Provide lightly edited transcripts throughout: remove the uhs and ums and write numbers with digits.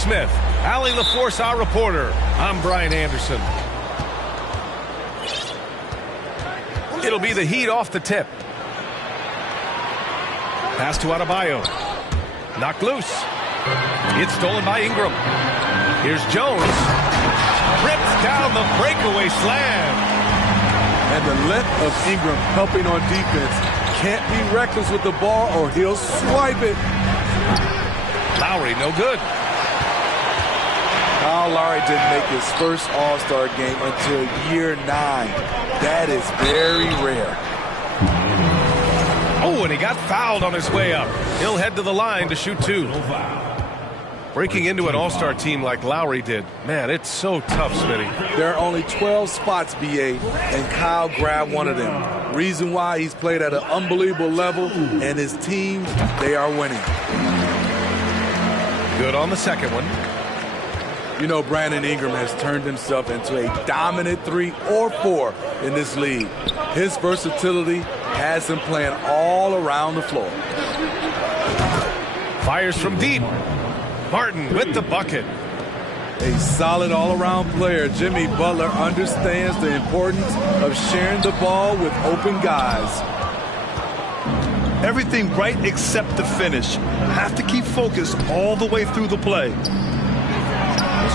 Smith. Allie LaForce, our reporter. I'm Brian Anderson. It'll be the Heat off the tip. Pass to Adebayo. Knocked loose. It's stolen by Ingram. Here's Jones. Rips down the breakaway slam. And the length of Ingram helping on defense. Can't be reckless with the ball or he'll swipe it. Lowry, no good. Kyle Lowry didn't make his first All-Star game until year 9. That is very rare. Oh, and he got fouled on his way up. He'll head to the line to shoot 2. Breaking into an All-Star team like Lowry did, man, it's so tough, Smitty. There are only 12 spots, B.A., and Kyle grabbed one of them. Reason why he's played at an unbelievable level, and his team, they are winning. Good on the second one. You know, Brandon Ingram has turned himself into a dominant 3 or 4 in this league. His versatility has him playing all around the floor. Fires from deep. Martin with the bucket. A solid all-around player. Jimmy Butler understands the importance of sharing the ball with open guys. Everything right except the finish. Have to keep focused all the way through the play.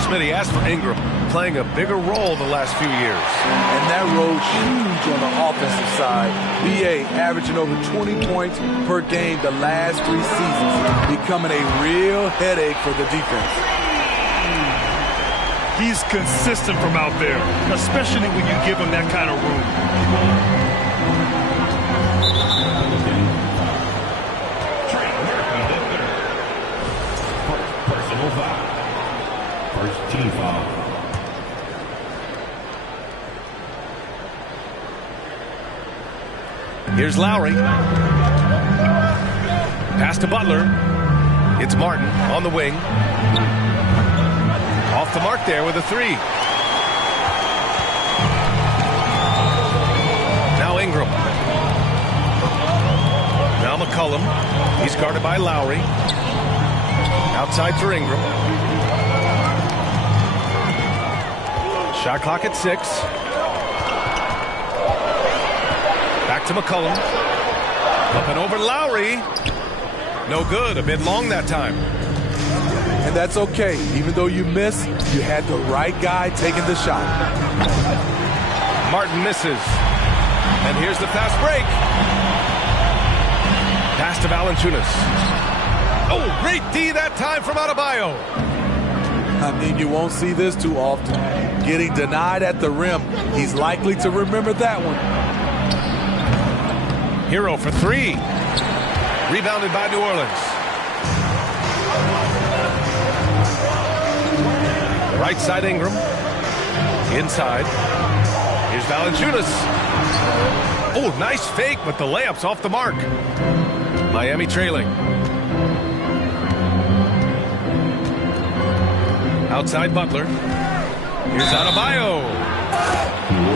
Smitty, as for Ingram, playing a bigger role the last few years. And that role huge on the offensive side. B.A. averaging over 20 points per game the last 3 seasons, becoming a real headache for the defense. He's consistent from out there, especially when you give him that kind of room. Team foul. Here's Lowry. Pass to Butler. It's Martin on the wing. Off the mark there with a 3. Now Ingram. Now McCollum. He's guarded by Lowry. Outside for Ingram. Shot clock at 6. Back to McCollum. Up and over Lowry. No good. A bit long that time. And that's okay. Even though you miss, you had the right guy taking the shot. Martin misses. And here's the fast break. Pass to Valanciunas. Oh, great D that time from Adebayo. I mean, you won't see this too often. Getting denied at the rim. He's likely to remember that one. Hero for 3. Rebounded by New Orleans. Right side Ingram. Inside. Here's Valanciunas. Oh, nice fake, but the layup's off the mark. Miami trailing. Outside Butler. Here's Adebayo.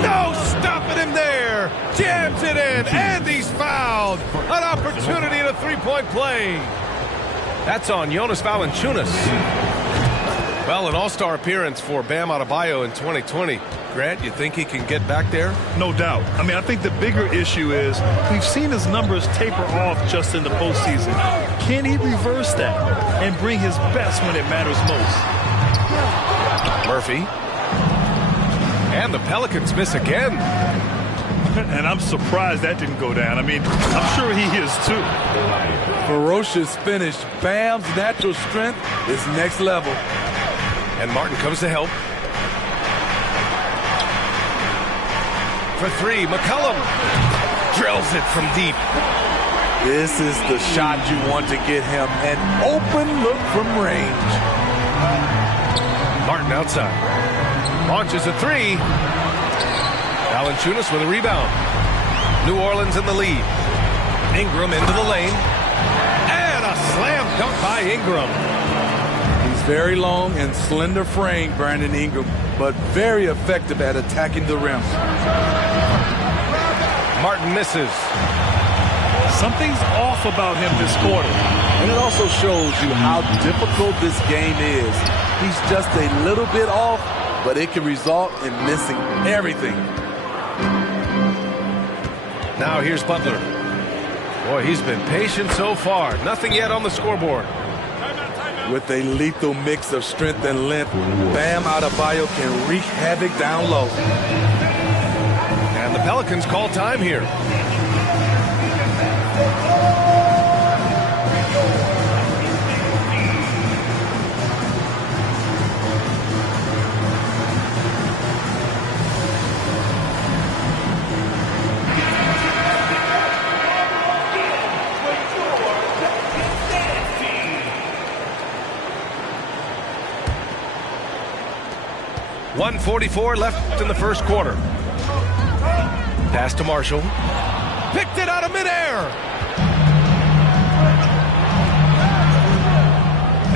No stopping him there. Jams it in, and he's fouled. An opportunity in a 3-point play. That's on Jonas Valanciunas. Well, an all-star appearance for Bam Adebayo in 2020. Grant, you think he can get back there? No doubt. I mean, I think the bigger issue is we've seen his numbers taper off just in the postseason. Can he reverse that and bring his best when it matters most? Murphy. And the Pelicans miss again. And I'm surprised that didn't go down. I mean, I'm sure he is too. Ferocious finish. Bam's natural strength is next level. And Martin comes to help. For 3, McCollum drills it from deep. This is the shot you want to get him. An open look from range. Martin outside. Launches a 3. Valanciunas with a rebound. New Orleans in the lead. Ingram into the lane. And a slam dunk by Ingram. He's very long and slender frame, Brandon Ingram, but very effective at attacking the rim. Martin misses. Something's off about him this quarter. And it also shows you how difficult this game is. He's just a little bit off, but it can result in missing everything. Now here's Butler. Boy, he's been patient so far. Nothing yet on the scoreboard. With a lethal mix of strength and length, Bam Adebayo can wreak havoc down low. And the Pelicans call time here. .144 left in the first quarter. Pass to Marshall. Picked it out of midair.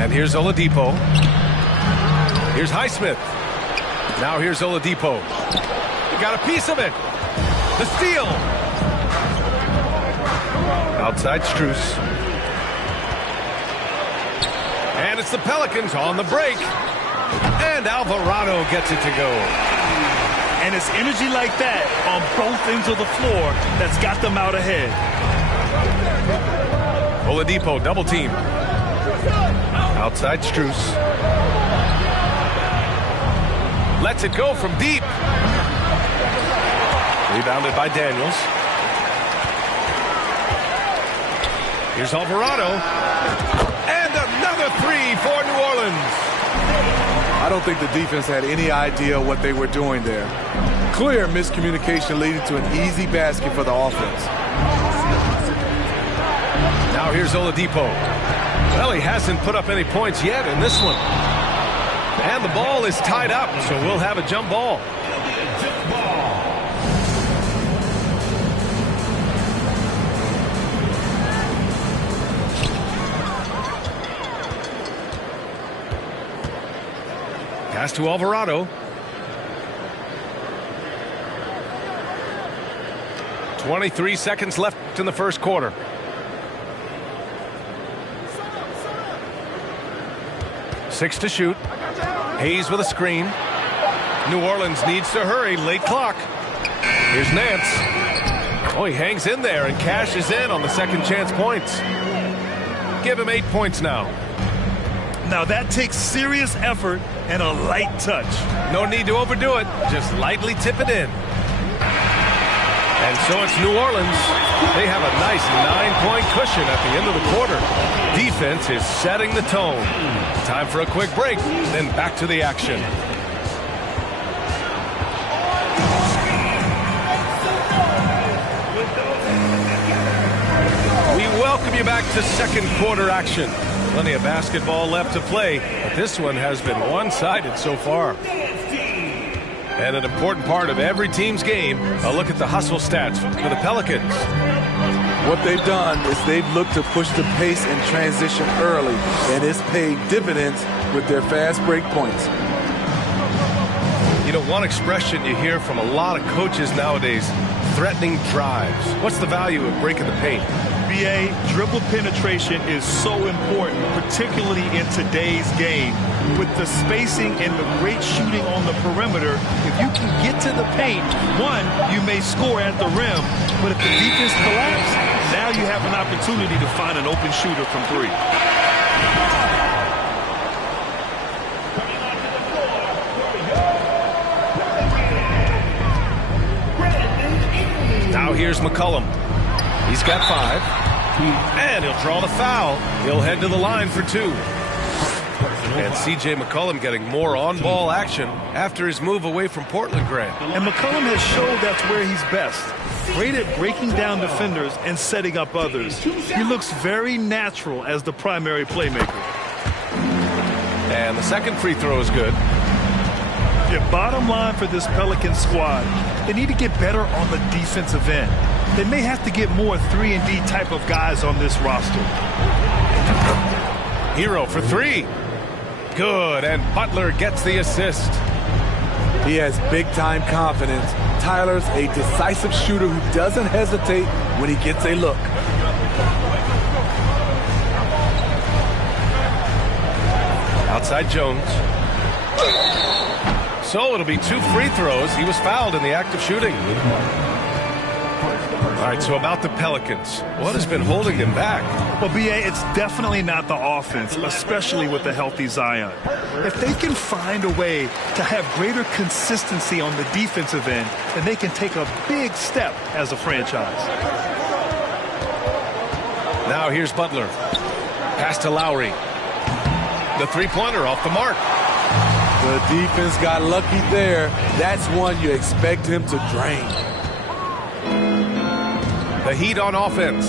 And here's Oladipo. Here's Highsmith. Now here's Oladipo. He got a piece of it. The steal. Outside Strus. And it's the Pelicans on the break. And Alvarado gets it to go. And it's energy like that on both ends of the floor that's got them out ahead. Oladipo double team. Outside Strus. Lets it go from deep. Rebounded by Daniels. Here's Alvarado. And another three for New Orleans. I don't think the defense had any idea what they were doing there. Clear miscommunication leading to an easy basket for the offense. Now here's Oladipo. Well, he hasn't put up any points yet in this one. And the ball is tied up, so we'll have a jump ball. Pass to Alvarado. 23 seconds left in the first quarter. Six to shoot. Hayes with a screen. New Orleans needs to hurry. Late clock. Here's Nance. Oh, he hangs in there and cashes in on the second chance points. Give him 8 points now. Now that takes serious effort and a light touch. No need to overdo it. Just lightly tip it in. And so it's New Orleans. They have a nice 9-point cushion at the end of the quarter. Defense is setting the tone. Time for a quick break, then back to the action. We welcome you back to second quarter action. Plenty of basketball left to play, but this one has been one-sided so far. And an important part of every team's game, a look at the hustle stats for the Pelicans. What they've done is they've looked to push the pace and transition early, and it's paid dividends with their fast break points. You know, one expression you hear from a lot of coaches nowadays, threatening drives. What's the value of breaking the paint? BA, dribble penetration is so important, particularly in today's game. With the spacing and the great shooting on the perimeter, if you can get to the paint, one, you may score at the rim, but if the defense collapses, now you have an opportunity to find an open shooter from three. Now here's McCollum. He's got 5. And he'll draw the foul. He'll head to the line for 2. And C.J. McCollum getting more on-ball action after his move away from Portland, Grant. And McCollum has showed that's where he's best. Great at breaking down defenders and setting up others. He looks very natural as the primary playmaker. And the second free throw is good. Yeah, bottom line for this Pelican squad, they need to get better on the defensive end. They may have to get more 3-and-D type of guys on this roster. Hero for 3. Good, and Butler gets the assist. He has big-time confidence. Tyler's a decisive shooter who doesn't hesitate when he gets a look. Outside Jones. So it'll be 2 free throws. He was fouled in the act of shooting. All right, so about the Pelicans. What has been holding them back? Well, B.A., it's definitely not the offense, especially with the healthy Zion. If they can find a way to have greater consistency on the defensive end, then they can take a big step as a franchise. Now here's Butler. Pass to Lowry. The three-pointer off the mark. The defense got lucky there. That's one you expect him to drain. The Heat on offense.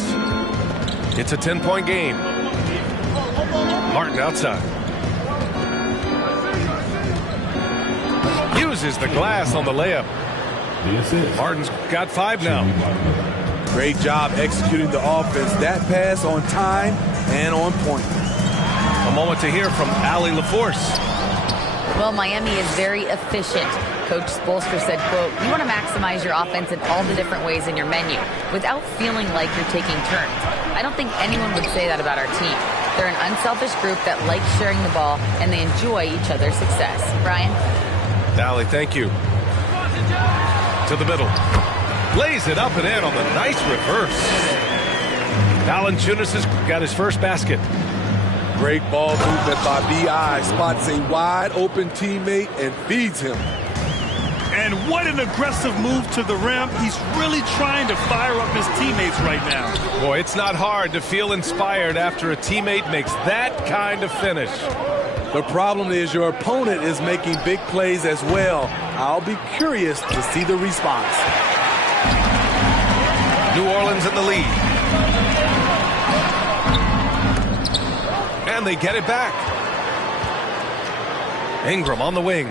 It's a 10-point game. Martin outside. Uses the glass on the layup. Martin's got 5 now. Great job executing the offense. That pass on time and on point. A moment to hear from Allie LaForce. Well, Miami is very efficient. Coach Spoelstra said, quote, "You want to maximize your offense in all the different ways in your menu without feeling like you're taking turns." I don't think anyone would say that about our team. They're an unselfish group that likes sharing the ball, and they enjoy each other's success. Brian? Allie, thank you. To the middle. Lays it up and in on the nice reverse. Valanciunas has got his first basket. Great ball movement by B.I. Spots a wide open teammate and feeds him. And what an aggressive move to the rim. He's really trying to fire up his teammates right now. Boy, it's not hard to feel inspired after a teammate makes that kind of finish. The problem is your opponent is making big plays as well. I'll be curious to see the response. New Orleans in the lead. And they get it back. Ingram on the wing.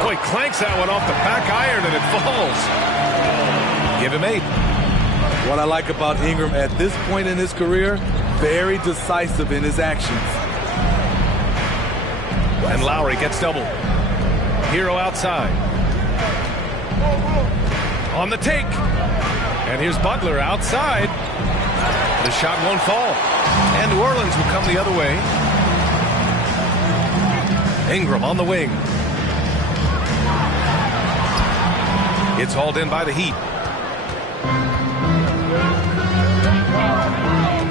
Oh, he clanks that one off the back iron and it falls. Give him 8. What I like about Ingram at this point in his career, very decisive in his actions. And Lowry gets double. Hero outside. On the take. And here's Butler outside. The shot won't fall. And New Orleans will come the other way. Ingram on the wing. It's hauled in by the Heat.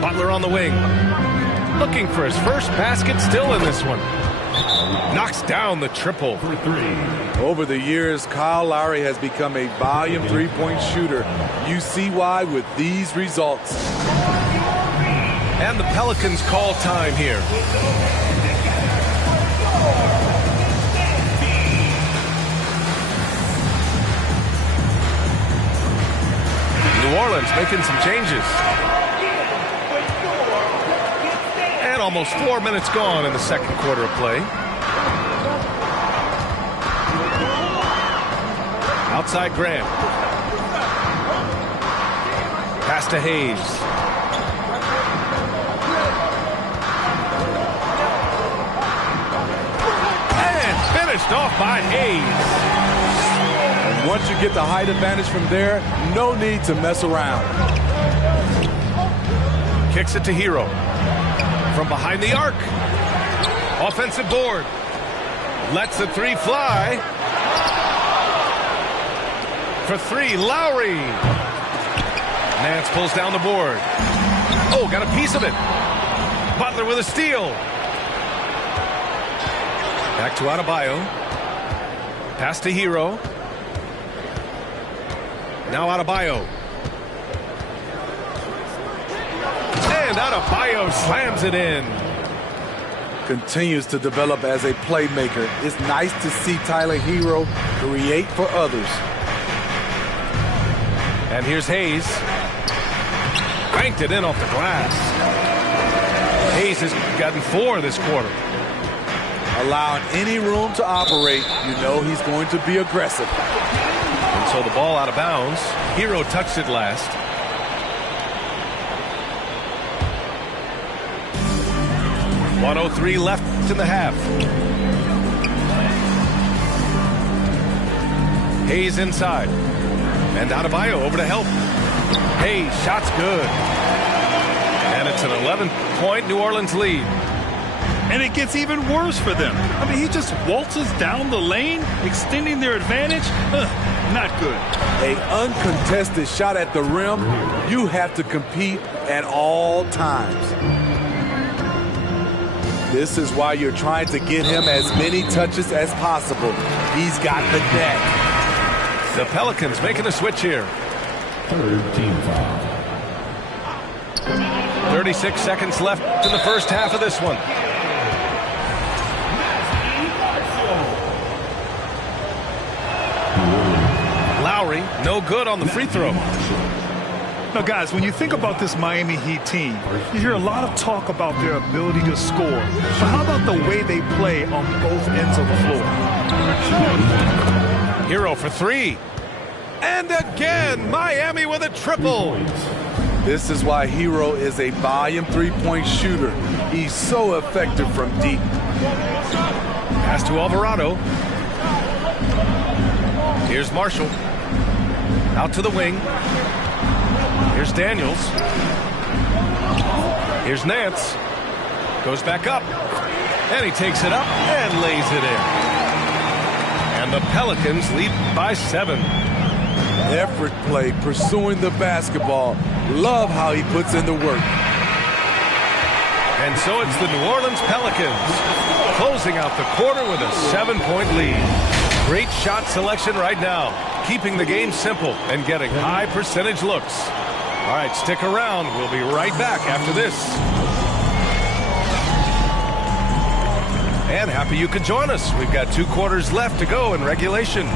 Butler on the wing. Looking for his first basket, still in this one. Knocks down the triple. For 3. Over the years, Kyle Lowry has become a volume three-point shooter. You see why with these results. And the Pelicans call time here. New Orleans making some changes. And almost 4 minutes gone in the second quarter of play. Outside Grant. Pass to Hayes. And finished off by Hayes. And once you get the height advantage from there, no need to mess around. Kicks it to Hero. From behind the arc. Offensive board. Lets the 3 fly. For 3, Lowry. Nance pulls down the board. Oh, got a piece of it. Butler with a steal. Back to Adebayo. Pass to Hero. Now Adebayo. And Adebayo slams it in. Continues to develop as a playmaker. It's nice to see Tyler Hero create for others. And here's Hayes. Banked it in off the glass. Hayes has gotten 4 this quarter. Allowing any room to operate, you know he's going to be aggressive. And so the ball out of bounds. Hero touched it last. .103 left in the half. Hayes inside. And Adebayo over to help. Hayes, shot's good. And it's an 11-point New Orleans lead. And it gets even worse for them. I mean, he just waltzes down the lane, extending their advantage. Not good. An uncontested shot at the rim, you have to compete at all times. This is why you're trying to get him as many touches as possible. He's got the net. The Pelicans making a switch here. Third team foul. 36 seconds left in the first half of this one. Lowry, no good on the free throw. Now, guys, when you think about this Miami Heat team, you hear a lot of talk about their ability to score. But how about the way they play on both ends of the floor? Hero for three. And again, Miami with a triple. This is why Hero is a volume three-point shooter. He's so effective from deep. Pass to Alvarado. Here's Marshall. Out to the wing. Here's Daniels. Here's Nance. Goes back up. And he takes it up and lays it in. And the Pelicans lead by 7. Effort play, pursuing the basketball. Love how he puts in the work. And so it's the New Orleans Pelicans closing out the quarter with a 7-point lead. Great shot selection right now, keeping the game simple and getting high percentage looks. All right, stick around. We'll be right back after this. And happy you could join us. We've got 2 quarters left to go in regulation.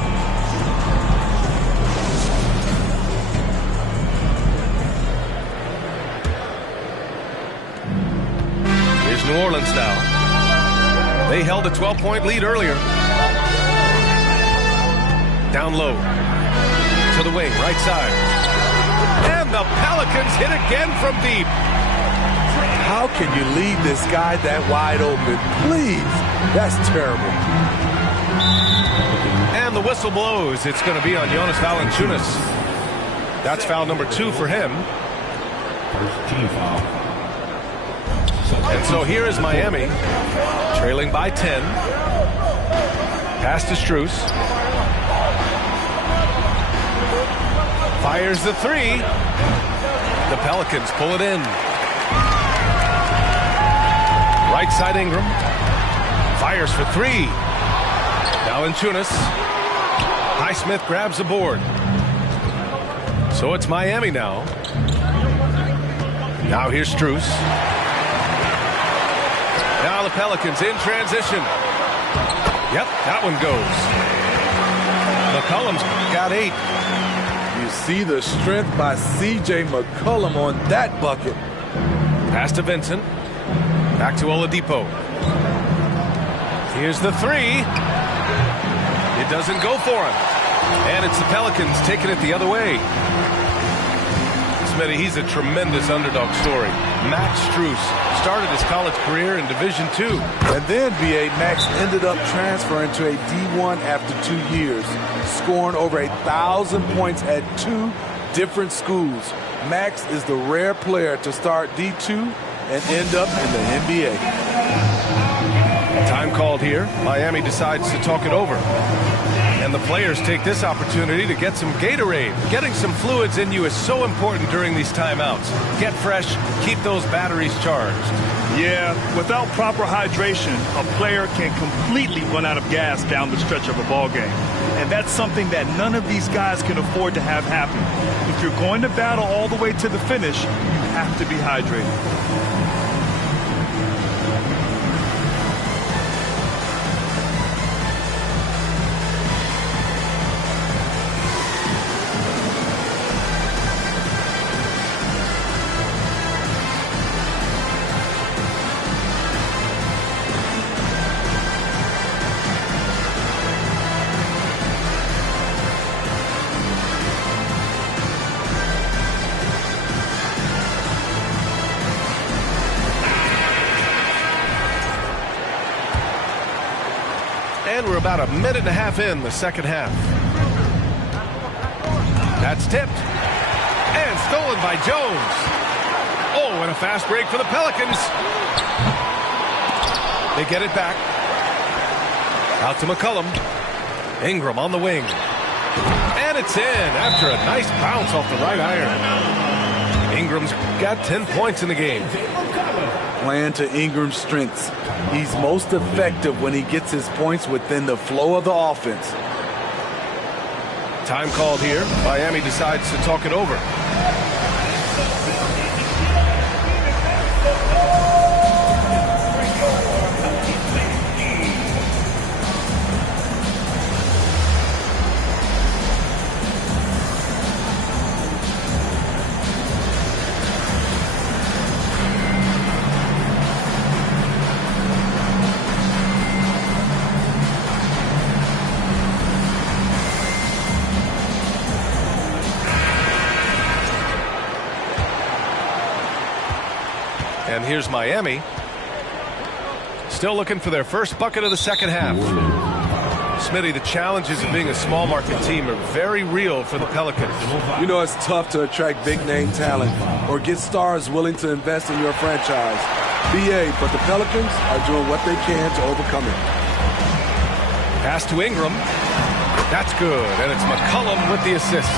Here's New Orleans now. They held a 12-point lead earlier. Down low. To the wing, right side. And the Pelicans hit again from deep. How can you leave this guy that wide open? Please. That's terrible. And the whistle blows. It's going to be on Jonas Valanciunas. That's foul number 2 for him. First team foul. And so here is Miami, trailing by 10. Pass to Strus. Fires the 3. The Pelicans pull it in. Right side Ingram. Fires for 3. Valanciunas. Highsmith grabs the board. So it's Miami now. Now here's Strus. Now the Pelicans in transition. Yep, that one goes. McCollum's got 8. You see the strength by C.J. McCollum on that bucket. Pass to Vincent. Back to Oladipo. Here's the 3. It doesn't go for him. And it's the Pelicans taking it the other way. Smitty, he's a tremendous underdog story. Max Strus started his college career in Division II. And then, B.A., Max ended up transferring to a D1 after 2 years, scoring over 1,000 points at 2 different schools. Max is the rare player to start D2 and end up in the NBA. Time called here. Miami decides to talk it over. And the players take this opportunity to get some Gatorade. Getting some fluids in you is so important during these timeouts. Get fresh, keep those batteries charged. Yeah, without proper hydration, a player can completely run out of gas down the stretch of a ball game. And that's something that none of these guys can afford to have happen. If you're going to battle all the way to the finish, you have to be hydrated. And we're about a minute and a half in the second half. That's tipped. And stolen by Jones. Oh, and a fast break for the Pelicans. They get it back. Out to McCollum. Ingram on the wing. And it's in after a nice bounce off the right iron. Ingram's got 10 points in the game. Playing to Ingram's strengths. He's most effective when he gets his points within the flow of the offense. Time called here. Miami decides to talk it over. And here's Miami. Still looking for their first bucket of the second half. Smitty, the challenges of being a small market team are very real for the Pelicans. You know, it's tough to attract big name talent or get stars willing to invest in your franchise. BA, but the Pelicans are doing what they can to overcome it. Pass to Ingram. That's good. And it's McCollum with the assist.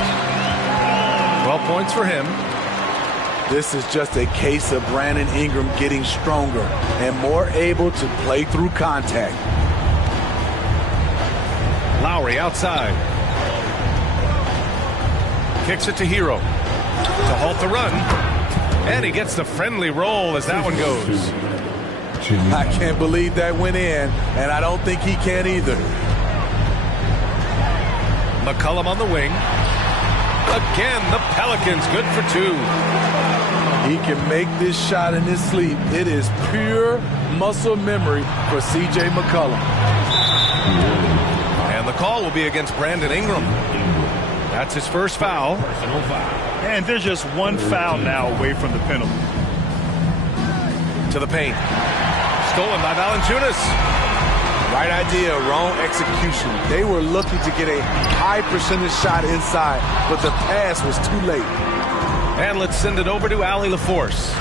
12 points for him. This is just a case of Brandon Ingram getting stronger and more able to play through contact. Lowry outside. Kicks it to Hero to halt the run. And he gets the friendly roll as that one goes. I can't believe that went in, and I don't think he can either. McCollum on the wing. Again, the Pelicans good for two. He can make this shot in his sleep. It is pure muscle memory for C.J. McCollum. And the call will be against Brandon Ingram. That's his first foul. And there's just one foul now away from the penalty. To the paint. Stolen by Valanciunas. Right idea, wrong execution. They were looking to get a high percentage shot inside, but the pass was too late. And let's send it over to Allie LaForce.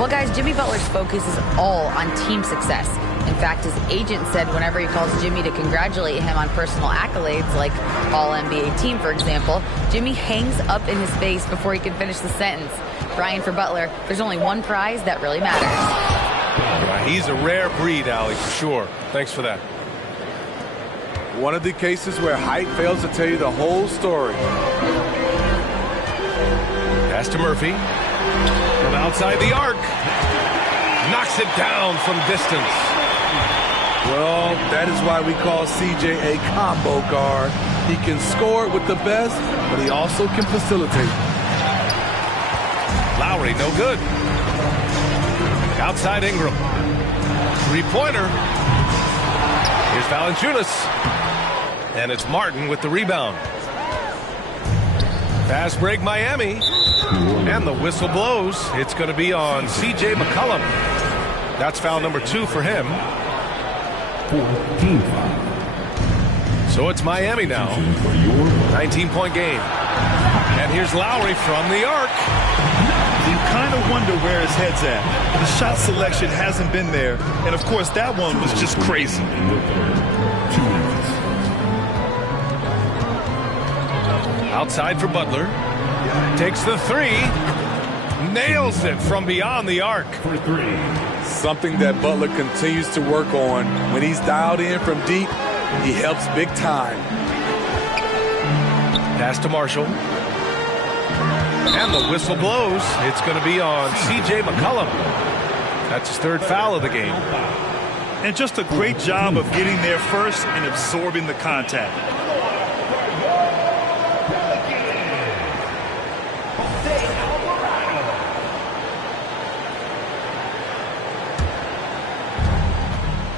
Well, guys, Jimmy Butler's focus is all on team success. In fact, his agent said whenever he calls Jimmy to congratulate him on personal accolades, like All-NBA team, for example, Jimmy hangs up in his face before he can finish the sentence. Brian, for Butler, there's only one prize that really matters. He's a rare breed, Allie, for sure. Thanks for that. One of the cases where height fails to tell you the whole story. Pass to Murphy. From outside the arc. Knocks it down from distance. Well, that is why we call CJ a combo guard. He can score it with the best, but he also can facilitate. Lowry, no good. Outside Ingram. Three-pointer. Here's Valanciunas. And it's Martin with the rebound. Fast break Miami. And the whistle blows. It's going to be on C.J. McCollum. That's foul number 2 for him. So it's Miami now. 19-point game. And here's Lowry from the arc. You kind of wonder where his head's at. The shot selection hasn't been there. And, of course, that one was just crazy. Outside for Butler. Takes the three. Nails it from beyond the arc. Something that Butler continues to work on. When he's dialed in from deep, he helps big time. Pass to Marshall. And the whistle blows. It's going to be on C.J. McCollum. That's his third foul of the game. And just a great job of getting there first and absorbing the contact.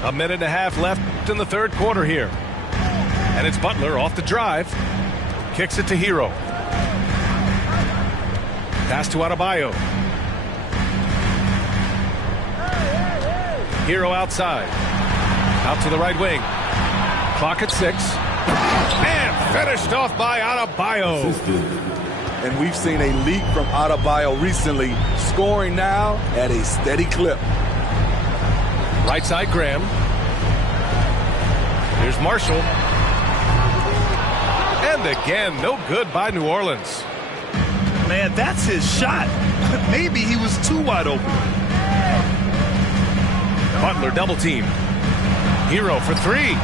A minute and a half left in the third quarter here. And it's Butler off the drive. Kicks it to Hero. Pass to Adebayo. Hero outside. Out to the right wing. Clock at 6. And finished off by Adebayo. And we've seen a leap from Adebayo recently, scoring now at a steady clip. Right side, Graham. Here's Marshall. And again, no good by New Orleans. Man, that's his shot. Maybe he was too wide open. Butler double team. Hero for three.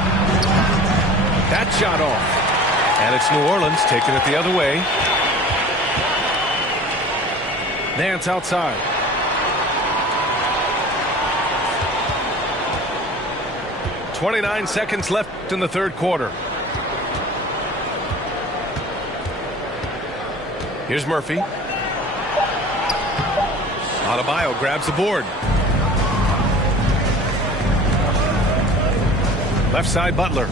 That shot off. And it's New Orleans taking it the other way. Nance outside. .29 seconds left in the third quarter. Here's Murphy. Adebayo grabs the board. Left side, Butler.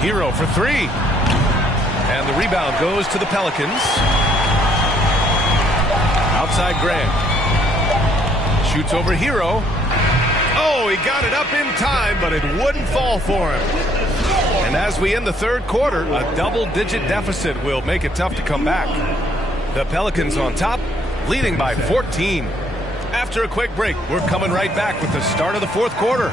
Hero for three. And the rebound goes to the Pelicans. Outside, Grant. Shoots over Hero. Oh, he got it up in time, but it wouldn't fall for him. And as we end the third quarter, a double-digit deficit will make it tough to come back. The Pelicans on top, leading by 14. After a quick break, we're coming right back with the start of the fourth quarter.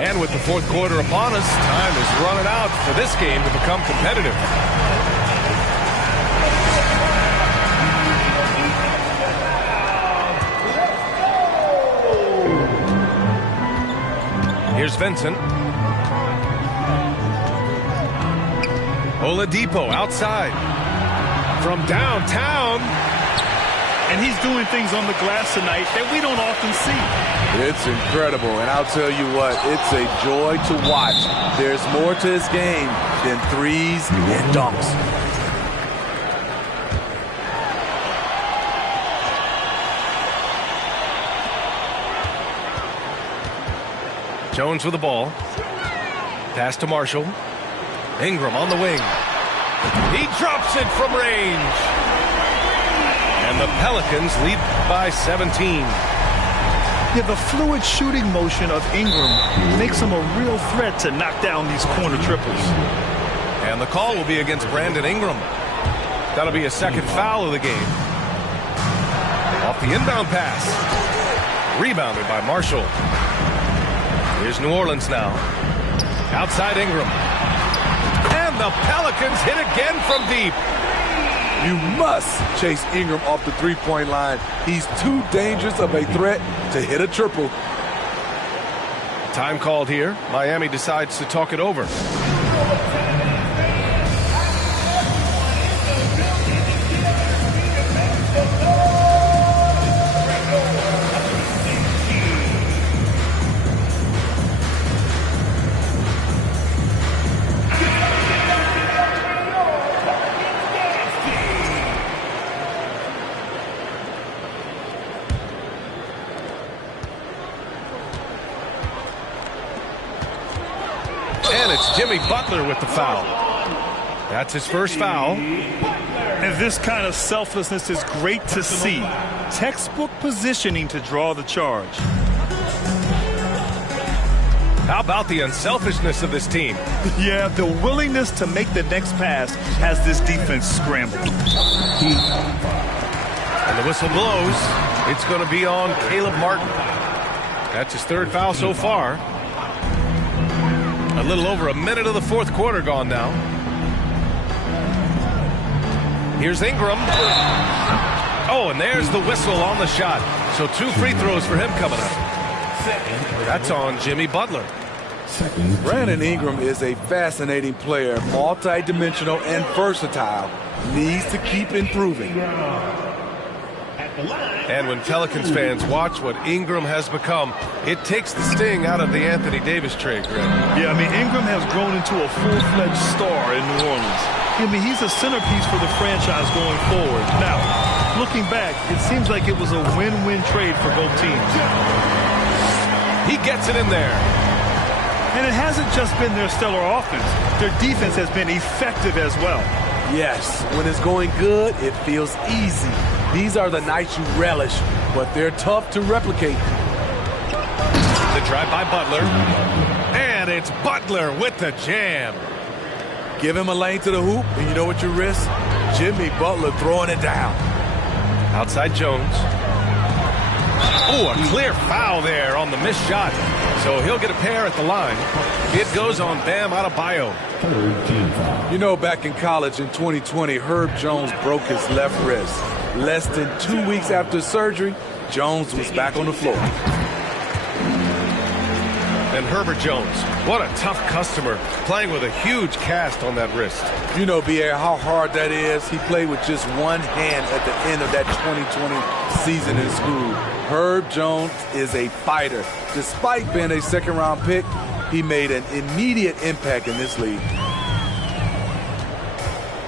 And with the fourth quarter upon us, time is running out for this game to become competitive. Here's Vincent. Oladipo outside. From downtown. And he's doing things on the glass tonight that we don't often see. It's incredible, and I'll tell you what, it's a joy to watch. There's more to his game than threes and dunks. Jones with the ball. Pass to Marshall. Ingram on the wing. He drops it from range. And the Pelicans lead by 17. Yeah, the fluid shooting motion of Ingram makes him a real threat to knock down these corner triples. And the call will be against Brandon Ingram. That'll be a second foul of the game. Off the inbound pass. Rebounded by Marshall. Here's New Orleans now. Outside Ingram. And the Pelicans hit again from deep. You must chase Ingram off the three-point line. He's too dangerous of a threat to hit a triple. Time called here. Miami decides to talk it over. And it's Jimmy Butler with the foul. That's his first foul. And this kind of selflessness is great to see. Textbook positioning to draw the charge. How about the unselfishness of this team? Yeah, the willingness to make the next pass has this defense scrambled. And the whistle blows. It's going to be on Caleb Martin. That's his third foul so far. A little over a minute of the fourth quarter gone now. Here's Ingram. Oh, and there's the whistle on the shot. So 2 free throws for him coming up. That's on Jimmy Butler. Brandon Ingram is a fascinating player, multi-dimensional and versatile. Needs to keep improving. And when Pelicans fans watch what Ingram has become, it takes the sting out of the Anthony Davis trade, Greg. Yeah, I mean, Ingram has grown into a full-fledged star in New Orleans. I mean, he's a centerpiece for the franchise going forward. Now, looking back, it seems like it was a win-win trade for both teams. He gets it in there. And it hasn't just been their stellar offense. Their defense has been effective as well. Yes, when it's going good, it feels easy. These are the nights you relish, but they're tough to replicate. The drive by Butler. And it's Butler with the jam. Give him a lane to the hoop, and you know what you risk? Jimmy Butler throwing it down. Outside Jones. Oh, a clear foul there on the missed shot. So he'll get a pair at the line. It goes on Bam Adebayo. Third team foul. You know, back in college in 2020, Herb Jones broke his left wrist. Less than 2 weeks after surgery, Jones was back on the floor. And Herbert Jones, what a tough customer, playing with a huge cast on that wrist. You know, B.A., how hard that is. He played with just one hand at the end of that 2020 season in school. Herb Jones is a fighter. Despite being a second-round pick, he made an immediate impact in this league.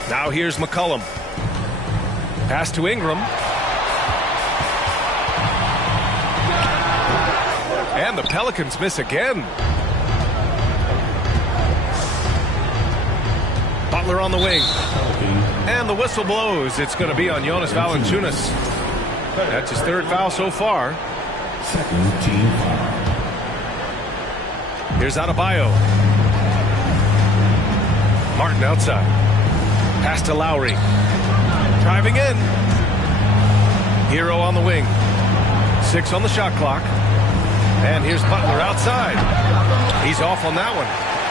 Now here's McCollum. Pass to Ingram. And the Pelicans miss again. Butler on the wing. And the whistle blows. It's going to be on Jonas Valanciunas. That's his third foul so far. Second team foul. Here's Adebayo. Martin outside. Pass to Lowry. Driving in. Hero on the wing. 6 on the shot clock. And here's Butler outside. He's off on that one.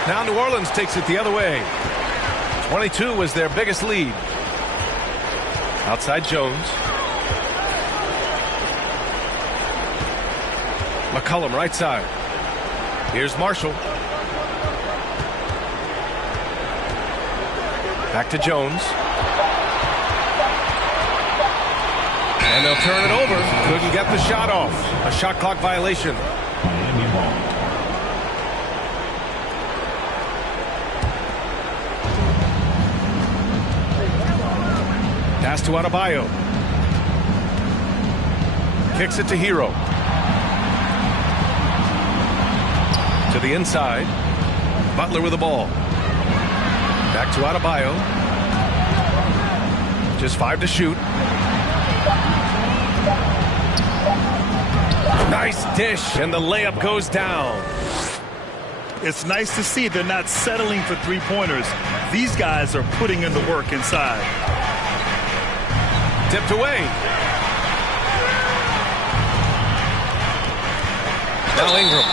Now New Orleans takes it the other way. 22 was their biggest lead. Outside Jones. McCollum right side. Here's Marshall. Back to Jones. And they'll turn it over. Couldn't get the shot off. A shot clock violation. Miami ball. Pass to Adebayo. Kicks it to Hero. To the inside. Butler with the ball. Back to Adebayo. Just 5 to shoot. Nice dish, and the layup goes down. It's nice to see they're not settling for three-pointers. These guys are putting in the work inside. Tipped away. Now Ingram.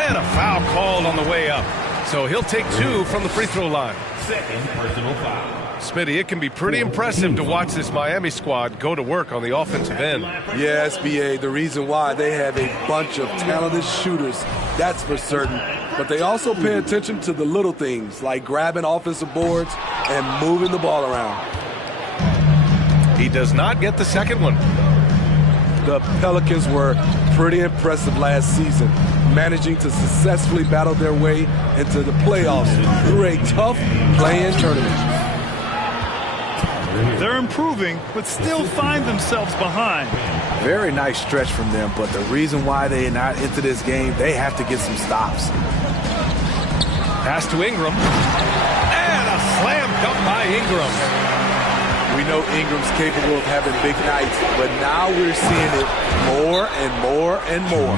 And a foul called on the way up. So he'll take 2 from the free throw line. Second personal foul. Smitty, it can be pretty impressive to watch this Miami squad go to work on the offensive end. Yes, B.A., the reason why they have a bunch of talented shooters, that's for certain. But they also pay attention to the little things, like grabbing offensive boards and moving the ball around. He does not get the second one. The Pelicans were pretty impressive last season, managing to successfully battle their way into the playoffs through a tough play-in tournament. They're improving, but still find themselves behind. Very nice stretch from them, but the reason why they are not into this game, they have to get some stops. Pass to Ingram. And a slam dunk by Ingram. We know Ingram's capable of having big nights, but now we're seeing it more and more and more.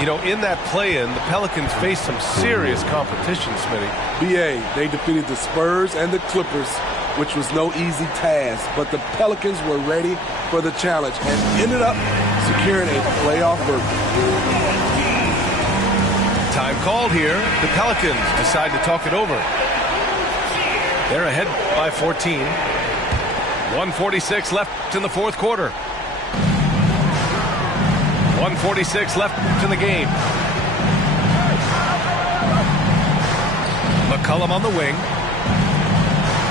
You know, in that play-in, the Pelicans faced some serious competition, Smitty. B.A., they defeated the Spurs and the Clippers, which was no easy task, but the Pelicans were ready for the challenge and ended up securing a playoff berth. Time called here. The Pelicans decide to talk it over. They're ahead by 14. 1:46 left in the fourth quarter. 1:46 left in the game. McCollum on the wing.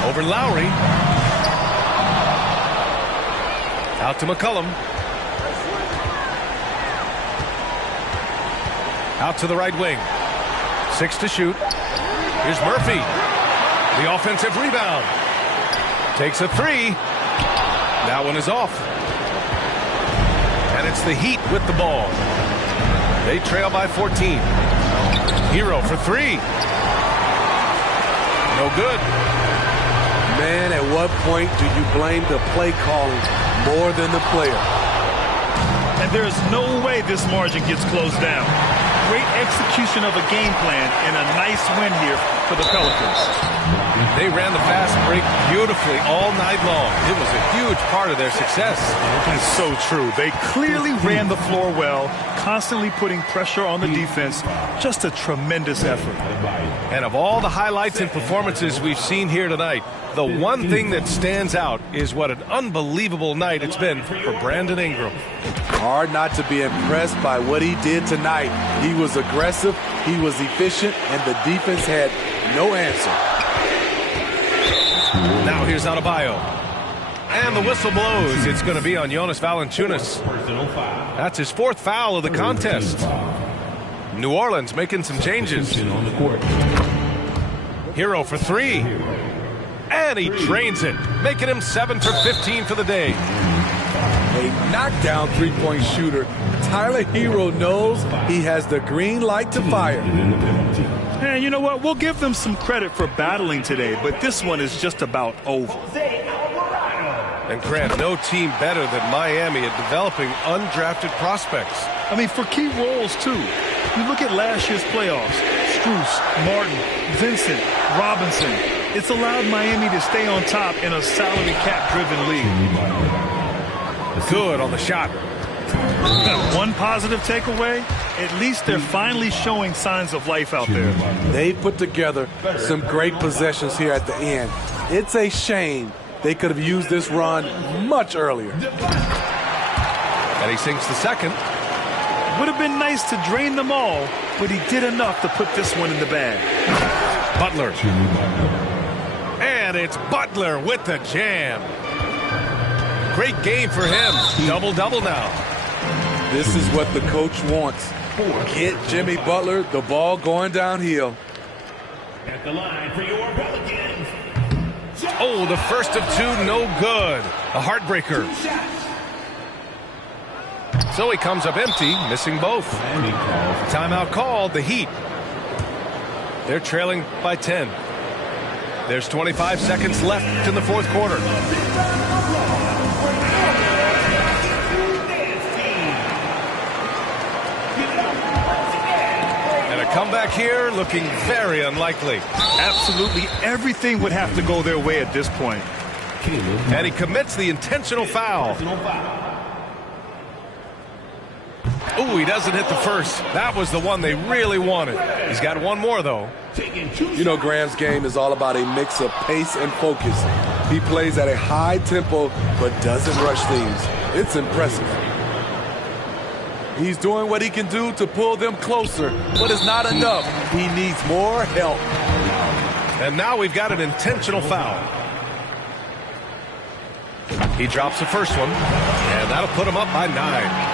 Over Lowry. Out to McCollum. Out to the right wing. 6 to shoot. Here's Murphy. The offensive rebound. Takes a 3. That one is off. And it's the Heat with the ball. They trail by 14. Hero for 3. No good. Man, at what point do you blame the play calling more than the player? And there's no way this margin gets closed down. great execution of a game plan and a nice win here for the Pelicans. They ran the fast break beautifully all night long. It was a huge part of their success. It's so true. They clearly ran the floor well, constantly putting pressure on the defense. Just a tremendous effort. And of all the highlights and performances we've seen here tonight, the one thing that stands out is what an unbelievable night it's been for Brandon Ingram. Hard not to be impressed by what he did tonight. He was aggressive, he was efficient, and the defense had no answer. Now here's Adebayo. And the whistle blows. It's going to be on Jonas Valanciunas. That's his 4th foul of the contest. New Orleans making some changes. Hero for 3. And he drains it, making him 7 for 15 for the day. A knockdown three-point shooter. Tyler Hero knows he has the green light to fire. And you know what? We'll give them some credit for battling today, but this one is just about over. And Grant, no team better than Miami at developing undrafted prospects. I mean, for key roles, too. You look at last year's playoffs. Strus, Martin, Vincent, Robinson. It's allowed Miami to stay on top in a salary cap-driven league. Good on the shot. One positive takeaway, at least they're finally showing signs of life out there. They put together some great possessions here at the end. It's a shame they could have used this run much earlier. And he sinks the second. Would have been nice to drain them all, but he did enough to put this one in the bag. Butler. And it's Butler with the jam. Great game for him. Double-double now. This is what the coach wants. Get Jimmy Butler the ball going downhill. At the line for your Pelicans. Oh, the first of 2, no good. A heartbreaker. So he comes up empty, missing both. Timeout called, the Heat. They're trailing by 10. There's 25 seconds left in the 4th quarter. And a comeback here looking very unlikely. Absolutely everything would have to go their way at this point. And he commits the intentional foul. Oh, he doesn't hit the first. That was the one they really wanted. He's got one more, though. You know, Graham's game is all about a mix of pace and focus. He plays at a high tempo, but doesn't rush things. It's impressive. He's doing what he can do to pull them closer, but it's not enough. He needs more help. And now we've got an intentional foul. He drops the first one, and that'll put him up by 9.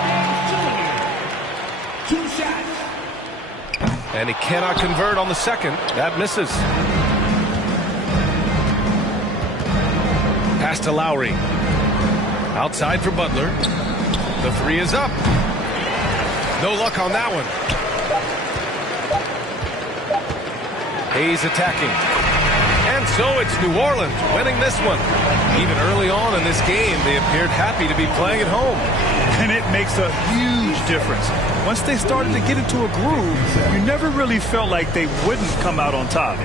And he cannot convert on the second. That misses. Pass to Lowry. Outside for Butler. The 3 is up. No luck on that one. Hayes attacking. And so it's New Orleans winning this one. Even early on in this game, they appeared happy to be playing at home. And it makes a huge difference. Once they started to get into a groove, you never really felt like they wouldn't come out on top.